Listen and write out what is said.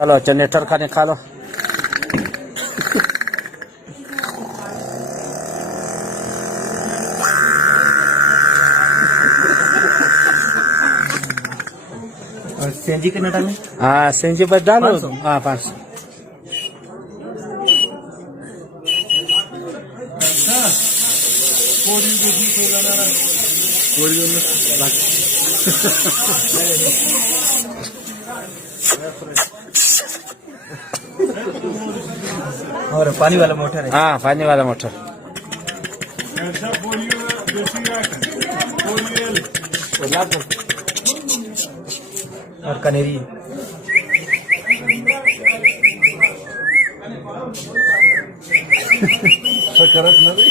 चलो जनरेटर का निकालो। और सीएनजी कितना डालें? हाँ सीएनजी बस डालो। 500? हाँ 500। और पानी वाला मोटर है। हाँ पानी वाला मोटर। और कनेरी करत नाही